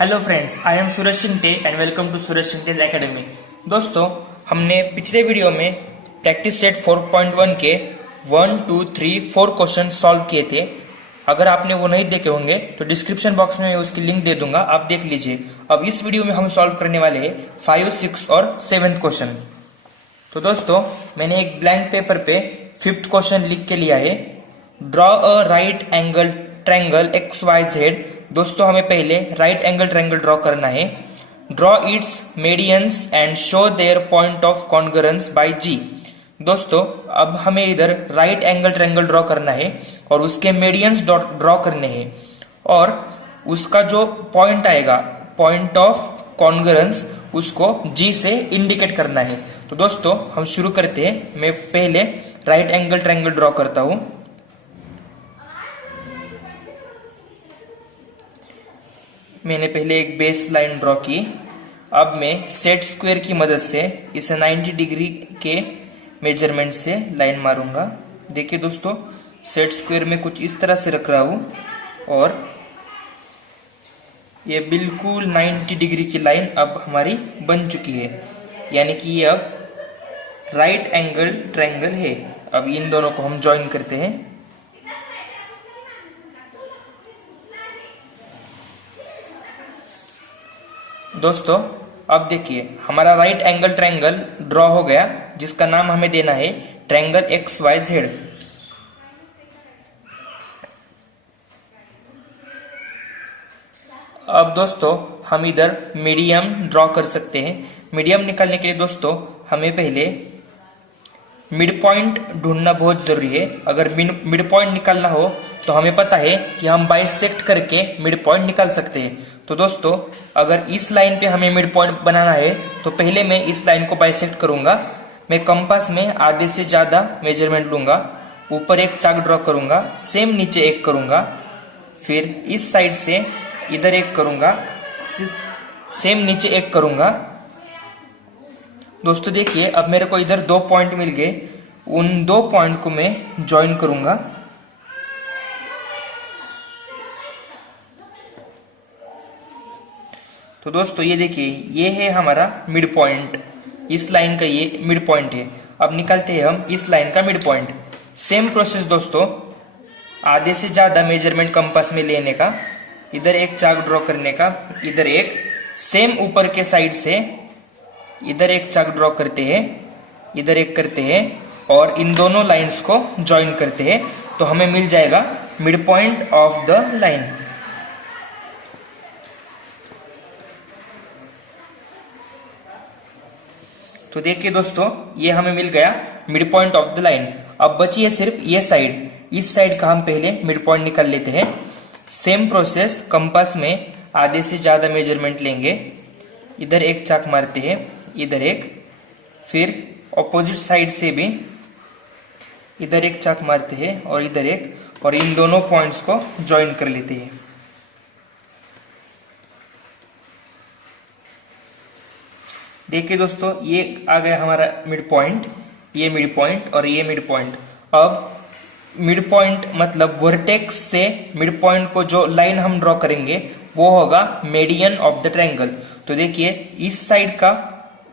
Hello friends, I am Suraj Shinde and welcome to Suraj Shinde's academy. दोस्तों, हमने पिछले वीडियो में प्रैक्टिस सेट 4.1 के 1, 2, 3, 4 क्वेश्चन सॉल्व किए थे। अगर आपने वो नहीं देखे होंगे तो डिस्क्रिप्शन बॉक्स में मैं उसकी लिंक दे दूंगा, आप देख लीजिए। अब इस वीडियो में हम सॉल्व करने वाले हैं 5, 6 और 7th क्वेश्चन। तो दोस्तों, मैंने एक ब्लैंक पेपर पे 5th क्वेश्चन लिख के लिया है। Draw a right angle triangle XYZ। दोस्तों, हमें पहले राइट एंगल ट्रायंगल ड्रॉ करना है। Draw its medians and show their point of congruence by G। दोस्तों, अब हमें इधर राइट एंगल ट्रायंगल ड्रॉ करना है और उसके मेडियंस ड्रॉ करने हैं और उसका जो पॉइंट आएगा, पॉइंट ऑफ कॉन्ग्रुएंस, उसको G से इंडिकेट करना है। तो दोस्तों, हम शुरू करते हैं। मैं पहले राइट एंगल ट्रायंगल ड्रॉ करता हूं। मैंने पहले एक बेस लाइन ड्रॉ की। अब मैं सेट स्क्वायर की मदद से इसे 90 डिग्री के मेजरमेंट से लाइन मारूंगा। देखिए दोस्तों, सेट स्क्वायर में कुछ इस तरह से रख रहा हूं और ये बिल्कुल 90 डिग्री की लाइन अब हमारी बन चुकी है, यानी कि ये अब राइट एंगल ट्रायंगल है। अब इन दोनों को हम ज्वाइन करते हैं। दोस्तों, अब देखिए, हमारा राइट एंगल ट्रायंगल ड्रॉ हो गया, जिसका नाम हमें देना है ट्रायंगल XYZ। अब दोस्तों, हम इधर मीडियम ड्रॉ कर सकते हैं। मीडियम निकालने के लिए दोस्तों, हमें पहले मिड पॉइंट ढूंढना बहुत जरूरी है। अगर मिड पॉइंट निकालना हो तो हमें पता है कि हम बाइसेक्ट करके मिड पॉइंट निकाल सकते हैं। तो दोस्तों, अगर इस लाइन पे हमें मिड पॉइंट बनाना है तो पहले मैं इस लाइन को बाइसेक्ट करूंगा। मैं कंपास में आधे से ज्यादा मेजरमेंट लूंगा, ऊपर एक चाक ड्रॉ करूंगा, सेम नीचे एक करूंगा, फिर इस साइड से इधर एक करूंगा, सेम नीचे एक करूंगा। दोस्तों देखिए, अब मेरे को इधर 2 पॉइंट मिल गए। उन 2 पॉइंट को मैं ज्वाइन करूंगा। तो दोस्तों, ये देखिए, ये है हमारा मिड पॉइंट। इस लाइन का ये मिड पॉइंट है। अब निकालते हैं हम इस लाइन का मिड पॉइंट। सेम प्रोसेस दोस्तों, आधे से ज्यादा मेजरमेंट कंपास में लेने का, इधर एक चाक ड्रॉ करने का, इधर एक, सेम ऊपर के साइड से इधर एक चाक ड्रॉ करते हैं, इधर एक करते हैं और इन दोनों लाइंस को ज्वाइन करते हैं। तो हमें मिल जाएगा mid point of the line. तो देखिए दोस्तों, ये हमें मिल गया mid point of the line. अब बची है सिर्फ ये साइड। इस साइड का हम पहले मिड पॉइंट निकाल लेते हैं। सेम प्रोसेस, कंपास में आधे से ज्यादा मेजरमेंट लेंगे, इधर एक चाक मारते हैं, इधर एक, फिर ऑपोजिट साइड से भी इधर एक चाक मारते हैं और इधर एक, और इन दोनों पॉइंट्स को ज्वाइन कर लेते हैं। देखिए दोस्तों, ये आ गया हमारा मिड पॉइंट, ये मिड पॉइंट और ये मिड पॉइंट। अब मिड पॉइंट मतलब वर्टेक्स से मिड पॉइंट को जो लाइन हम ड्रॉ करेंगे वो होगा मीडियन ऑफ द ट्रायंगल। तो देखिए, इस साइड का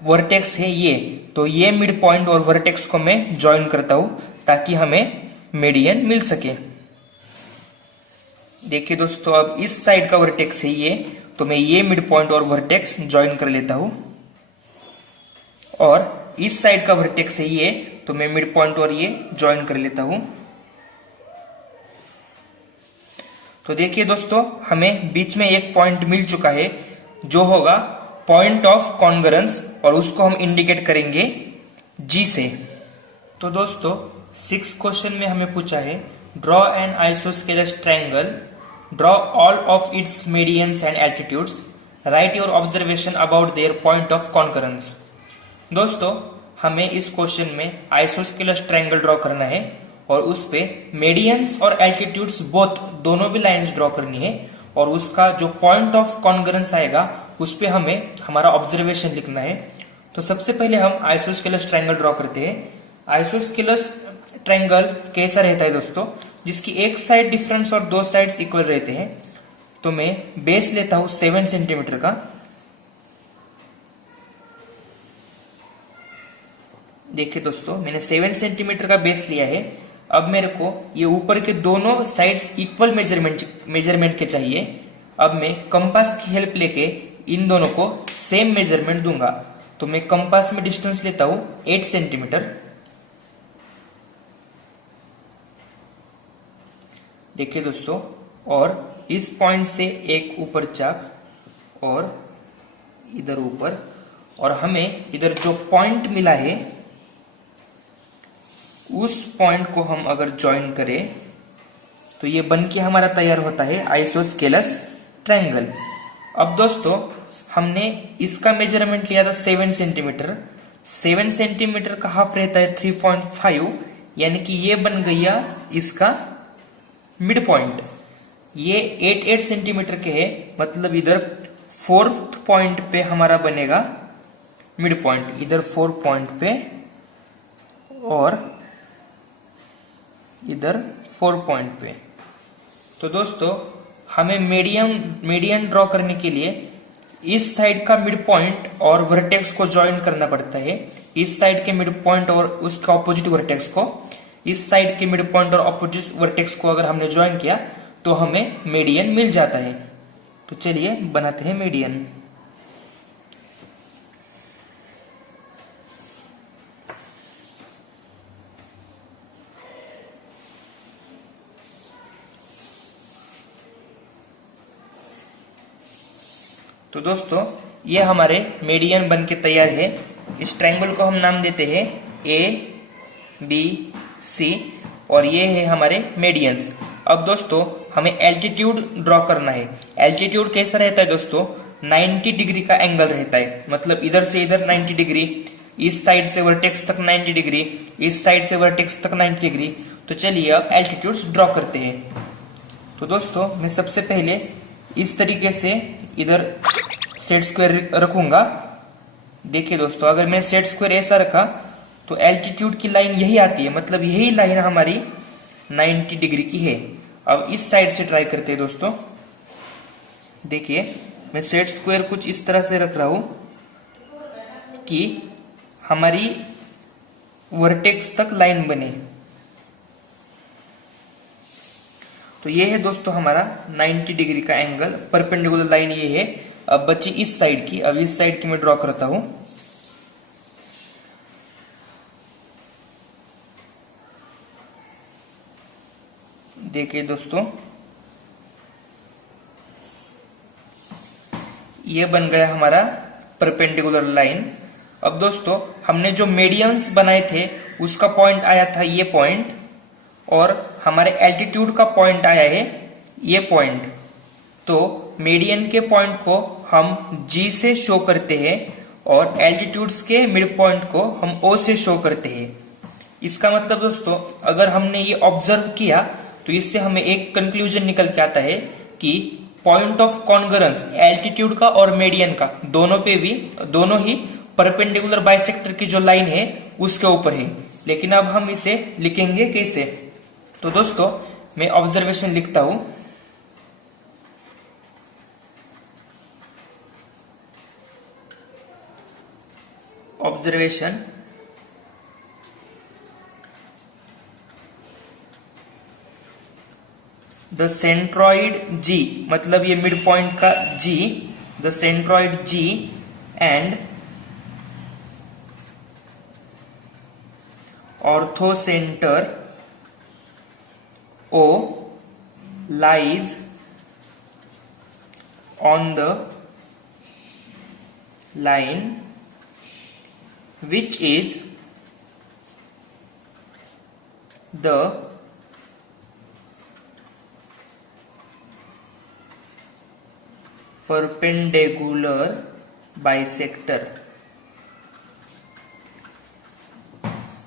वर्टेक्स है ये, तो ये मिड पॉइंट और वर्टेक्स को मैं ज्वाइन करता हूं ताकि हमें मीडियन मिल सके। देखिए दोस्तों, अब इस साइड का वर्टेक्स है ये, तो मैं ये मिड पॉइंट और वर्टेक्स ज्वाइन कर लेता हूं, और इस साइड का वर्टेक्स है ये, तो मैं मिड पॉइंट और ये ज्वाइन कर लेता हूं। तो देखिए दोस्तों, हमें बीच में एक पॉइंट मिल चुका है जो होगा पॉइंट ऑफ कॉन्ग्रुएंस, और उसको हम इंडिकेट करेंगे G से। तो दोस्तों, 6 क्वेश्चन में हमें पूछा है draw an isosceles triangle, draw all of its medians and altitudes, right your observation about their point of congruence. दोस्तों, हमें इस क्वेश्चन में आइसोस्केलस ट्रायंगल ड्रॉ करना है और उस पे मीडियंस और एल्टीट्यूड्स दोनों भी लाइंस ड्रॉ करनी है, और उसका जो पॉइंट ऑफ कॉन्ग्रुएंस आएगा उस पे हमें हमारा ऑब्जर्वेशन लिखना है। तो सबसे पहले हम आइसोस्केलस ट्रायंगल ड्रॉ करते हैं। आइसोस्केलस ट्रायंगल कैसा रहता है दोस्तों, जिसकी एक साइड डिफरेंस और 2 साइड्स इक्वल रहते हैं। तो मैं बेस लेता हूं 7 सेंटीमीटर का। देखिए दोस्तों, मैंने 7 सेंटीमीटर का बेस लिया है। अब मेरे को ये ऊपर के दोनों साइड्स इक्वल मेजरमेंट के चाहिए। अब मैं कंपास की हेल्प लेके इन दोनों को सेम मेजरमेंट दूंगा। तो मैं कंपास में डिस्टेंस लेता हूं 8 सेंटीमीटर। देखिए दोस्तों, और इस पॉइंट से एक ऊपर चाक और इधर ऊपर, और हमें इधर जो पॉइंट मिला है उस पॉइंट को हम अगर ज्वाइन करें तो ये बन के हमारा तैयार होता है आइसोस्केलस ट्रायंगल। अब दोस्तों, हमने इसका मेजरमेंट लिया था 7 सेंटीमीटर। 7 सेंटीमीटर का हाफ रहता है 3.5, यानी कि ये बन गया इसका मिड पॉइंट। ये 8 सेंटीमीटर के है, मतलब इधर 4th पॉइंट पे हमारा बनेगा मिड पॉइंट, इधर 4 पॉइंट पे और इधर 4 पॉइंट पे। तो दोस्तों, हमें मीडियन ड्रॉ करने के लिए इस साइड का मिड पॉइंट और वर्टेक्स को ज्वाइन करना पड़ता है। इस साइड के मिड पॉइंट और उसका ऑपोजिट वर्टेक्स को, इस साइड के मिड पॉइंट और ऑपोजिट वर्टेक्स को अगर हमने ज्वाइन किया तो हमें मीडियन मिल जाता है। तो चलिए बनाते हैं मीडियन। तो दोस्तों, ये हमारे मीडियन बन के तैयार है। इस ट्रायंगल को हम नाम देते हैं ABC, और ये है हमारे मीडियंस। अब दोस्तों, हमें एल्टीट्यूड ड्रॉ करना है। एल्टीट्यूड कैसा रहता है दोस्तों? 90 डिग्री का एंगल रहता है, मतलब इधर से इधर 90 डिग्री, इस साइड से वर्टेक्स तक 90 डिग्री, इस साइड से वर्टेक्स तक 90 डिग्री। तो चलिए अब एल्टीट्यूड्स ड्रॉ करते हैं। तो दोस्तों, मैं सबसे पहले इस तरीके से इधर सेट स्क्वायर रखूंगा। देखिए दोस्तों, अगर मैं सेट स्क्वायर ऐसा रखा तो एल्टीट्यूड की लाइन यही आती है, मतलब यही लाइन हमारी 90 डिग्री की है। अब इस साइड से ट्राई करते हैं दोस्तों। देखिए, मैं सेट स्क्वायर कुछ इस तरह से रख रहा हूं कि हमारी वर्टेक्स तक लाइन बने। तो ये है दोस्तों हमारा 90 डिग्री का एंगल, परपेंडिकुलर लाइन ये है। अब बची इस साइड की, अब इस साइड की मैं ड्रॉ करता हूं। देखिए दोस्तों, ये बन गया हमारा परपेंडिकुलर लाइन। अब दोस्तों, हमने जो मीडियंस बनाए थे उसका पॉइंट आया था ये पॉइंट, और हमारे एल्टीट्यूड का पॉइंट आया है ये पॉइंट। तो मीडियन के पॉइंट को हम G से शो करते हैं और एल्टीट्यूड्स के मिड पॉइंट को हम O से शो करते हैं। इसका मतलब दोस्तों, अगर हमने ये ऑब्जर्व किया तो इससे हमें एक कंक्लूजन निकल के आता है कि पॉइंट ऑफ कॉन्ग्रुएंस एल्टीट्यूड का और मीडियन का दोनों ही परपेंडिकुलर बाइसेक्टर की जो लाइन है उसके ऊपर है। लेकिन अब हम इसे लिखेंगे कैसे? तो दोस्तों, मैं ऑब्जर्वेशन लिखता हूं। ऑब्जर्वेशन द सेंट्रॉइड G, मतलब ये मिड पॉइंट का G, the centroid G and orthocentre O lies on the line which is the perpendicular bisector।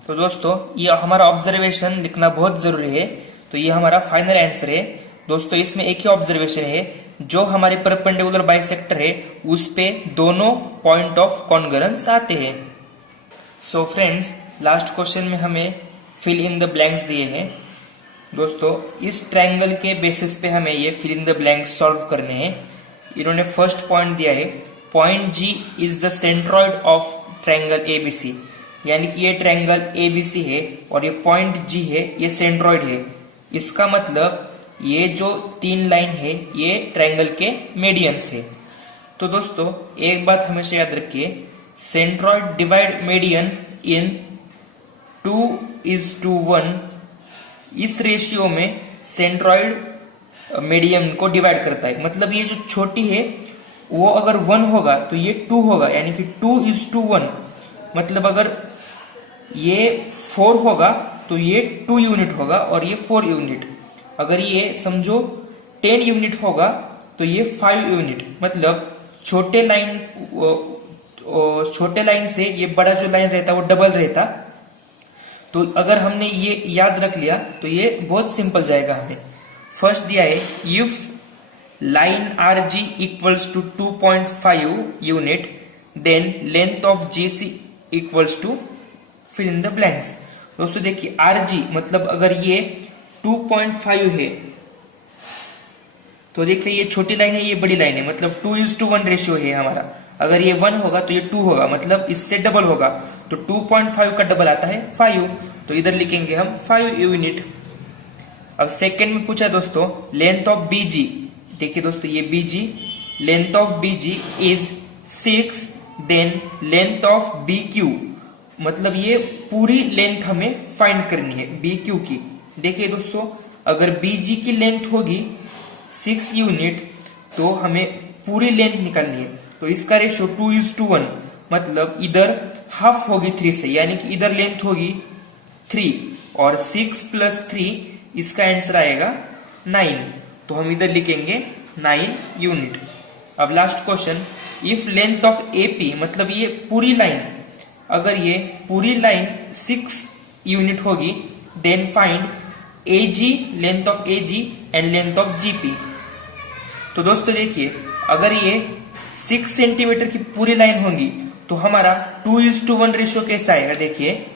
तो दोस्तों, ये हमारा ऑब्जर्वेशन लिखना बहुत जरूरी है। तो ये हमारा फाइनल आंसर है दोस्तों। इसमें एक ही ऑब्जर्वेशन है, जो हमारे परपेंडिकुलर बाइसेक्टर है उस पे दोनों पॉइंट ऑफ कॉन्ग्रुएंस आते हैं। सो फ्रेंड्स, लास्ट क्वेश्चन में हमें फिल इन द ब्लैंक्स दिए हैं। दोस्तों इस ट्रायंगल के बेसिस पे हमें ये fill in the blanks solve करने हैं। इन्होंने फर्स्ट पॉइंट दिया है, point G is the centroid of triangle ABC, यानी कि ये ट्रायंगल एबीसी है और ये पॉइंट जी है, ये सेंट्रॉइड है। इसका मतलब ये जो 3 लाइन है ये ट्रायंगल के मीडियंस है। तो दोस्तों एक बात हमेशा याद रखिए, सेंट्रॉइड डिवाइड मीडियन इन 2:1, इस रेशियो में सेंट्रॉइड मीडियन को डिवाइड करता है। मतलब ये जो छोटी है वो अगर 1 होगा तो ये 2 होगा, यानी कि 2:1। मतलब अगर ये 4 होगा तो ये 2 यूनिट होगा और ये 4 यूनिट। अगर ये समझो 10 यूनिट होगा तो ये 5 यूनिट। मतलब छोटे लाइन से ये बड़ा जो लाइन रहता वो डबल रहता। तो अगर हमने ये याद रख लिया तो ये बहुत सिंपल जाएगा हमें। फर्स्ट दिया है, if line R G equals to 2.5 unit then length of G C equals to fill in the blanks. दोस्तों देखिए आर जी मतलब अगर ये 2.5 है तो देखिए ये छोटी लाइन है, ये बड़ी लाइन है, मतलब 2:1 रेशियो है हमारा। अगर ये 1 होगा तो ये 2 होगा, मतलब इससे डबल होगा। तो 2.5 का डबल आता है 5, तो इधर लिखेंगे हम 5 यूनिट। अब सेकंड में पूछा दोस्तों लेंथ ऑफ बीजी। देखिए दोस्तों ये BG, length of BG is 6, then length of BQ, मतलब ये पूरी लेंथ हमें फाइंड करनी है बीक्यू की। देखिए दोस्तों अगर बीजी की लेंथ होगी 6 यूनिट तो हमें पूरी लेंथ निकालनी है। तो इसका रेशियो 2:1, मतलब इधर हाफ होगी 3 से, यानी कि इधर लेंथ होगी 3 और 6 + 3 इसका आंसर आएगा 9। तो हम इधर लिखेंगे 9 यूनिट। अब last question, if length of AP, मतलब ये पूरी लाइन, अगर ये पूरी लाइन 6 यूनिट होगी then find AG, length of AG and length of GP. तो दोस्तों देखिए अगर ये 6 सेंटीमीटर की पूरी लाइन होगी तो हमारा 2:1 रेशियो कैसा आएगा। देखिए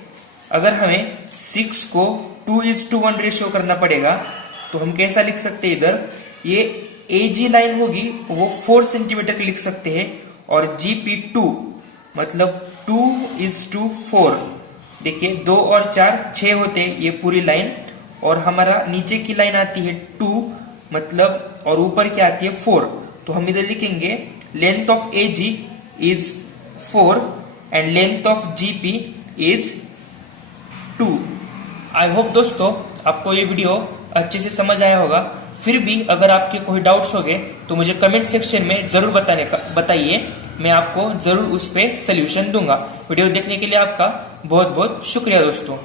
अगर हमें 6 को 2:1 रेशियो करना पड़ेगा तो हम कैसा लिख सकते हैं, इधर ये एजी लाइन होगी वो 4 सेंटीमीटर की लिख सकते हैं और जीपी 2, मतलब 2:4। देखिए 2 और 4 6 होते हैं ये पूरी लाइन, और हमारा नीचे की लाइन आती है 2, मतलब और ऊपर क्या आती है 4। तो हम इधर लिखेंगे length of AG is 4 and length of GP is 2। I hope दोस्तों आपको ये वीडियो अच्छे से समझ आया होगा। फिर भी अगर आपके कोई डाउट्स हो गए तो मुझे कमेंट सेक्शन में जरूर बताइए, मैं आपको जरूर उस पर सोल्यूशन दूंगा। वीडियो देखने के लिए आपका बहुत बहुत शुक्रिया दोस्तों।